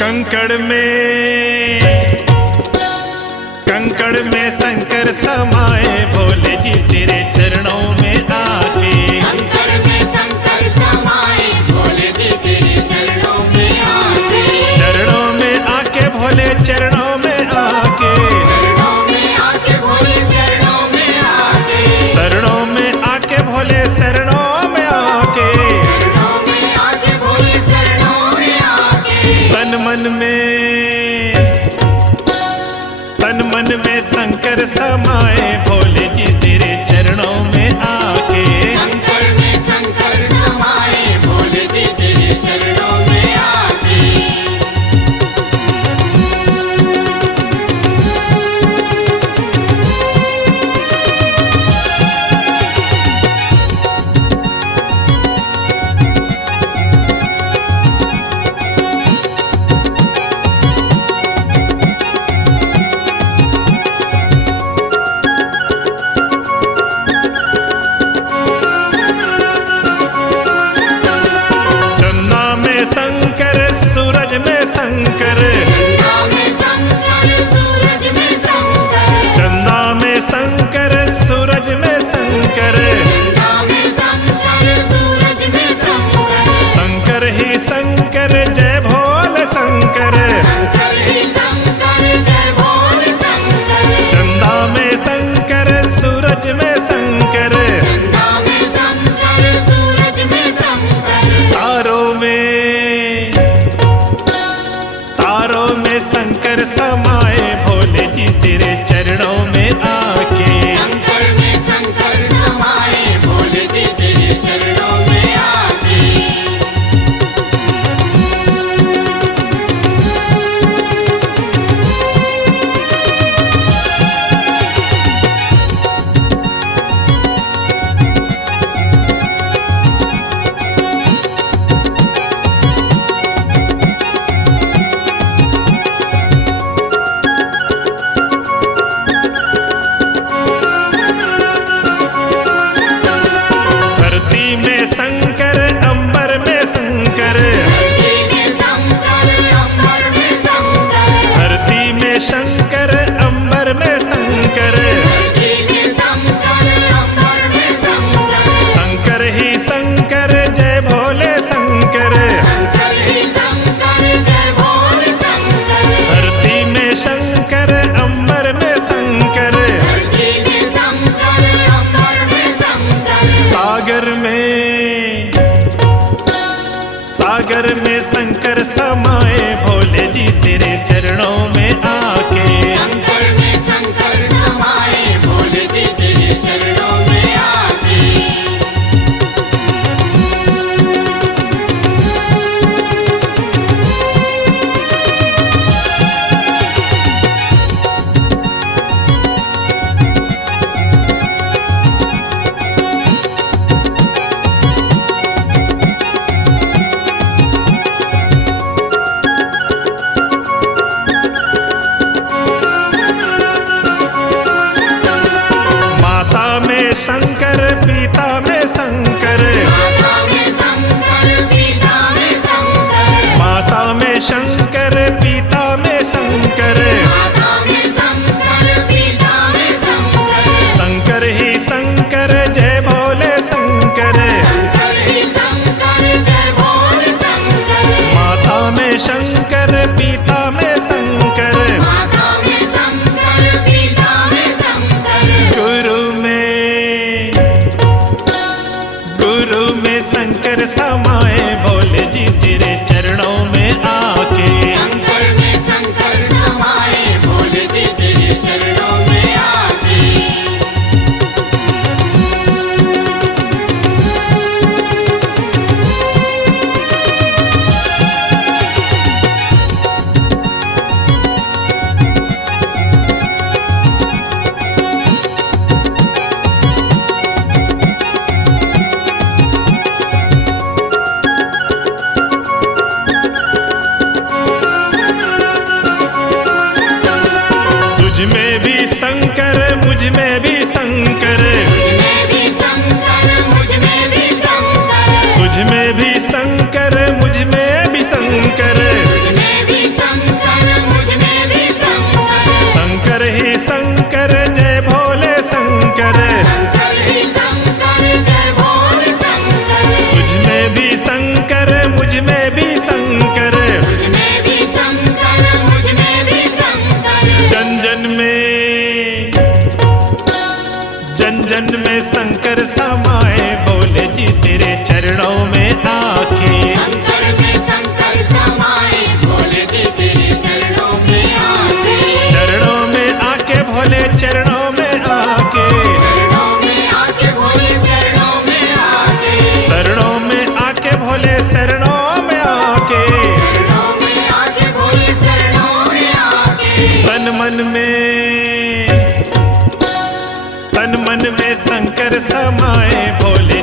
कंकड़ में शंकर समाए भोले जी तेरे चरणों में आके। कंकड़ में शंकर समाए भोले जी तेरे चरणों में आके। चरणों में आके भोले चरणों में आके। चरणों में आके भोले चरणों में आके। शरणों में आके भोले शरणों में आके। शरणों में आके भोले शरणों में आके। तन मन में शंकर समाए भोले जी तेरे चरणों में आके। कंकड़ में शंकर समाए भोले जी तेरे चरणों में आके। शंकर सूरज में शंकर। चंदा में शंकर सूरज में शंकर। चंदा में शंकर सूरज में शंकर। चंदा में शंकर सूरज में शंकर। शंकर ही शंकर जय भोले शंकर। शंकर ही शंकर जय भोले शंकर। चंदा में शंकर सूरज में शंकर। चंदा में शंकर सूरज में शंकर। तारों में शंकर समाए भोले जी तेरे चरणों में आके। कंकड़ में शंकर समाए भोले जी तेरे चरणों में आके। शंकर अंबर में शंकर। धरती में शंकर अंबर में शंकर। धरती में शंकर अंबर में शंकर। धरती में शंकर अंबर में शंकर। शंकर ही शंकर जय भोले शंकर। शंकर ही शंकर जय भोले शंकर। धरती में शंकर अंबर में शंकर। धरती में शंकर अंबर में शंकर। सागर में शंकर समाए भोले जी तेरे चरणों में आके। कंकड़ में शंकर समाए भोले जी तेरे चरणों में आके। शंकर पिता में शंकर। माता में शंकर पिता में शंकर। माता में शंकर पिता में शंकर। माता में शंकर पिता में शंकर। शंकर ही शंकर जय भोले शंकर। शंकर ही शंकर जय भोले शंकर। माता में शंकर पिता में शंकर। माता में शंकर पिता में शंकर। गुरु में शंकर समाए भोले जी तेरे चरणों में आके। कंकड़ में शंकर समाए भोले जी तेरे चरणों में आके। शंकर समाए भोले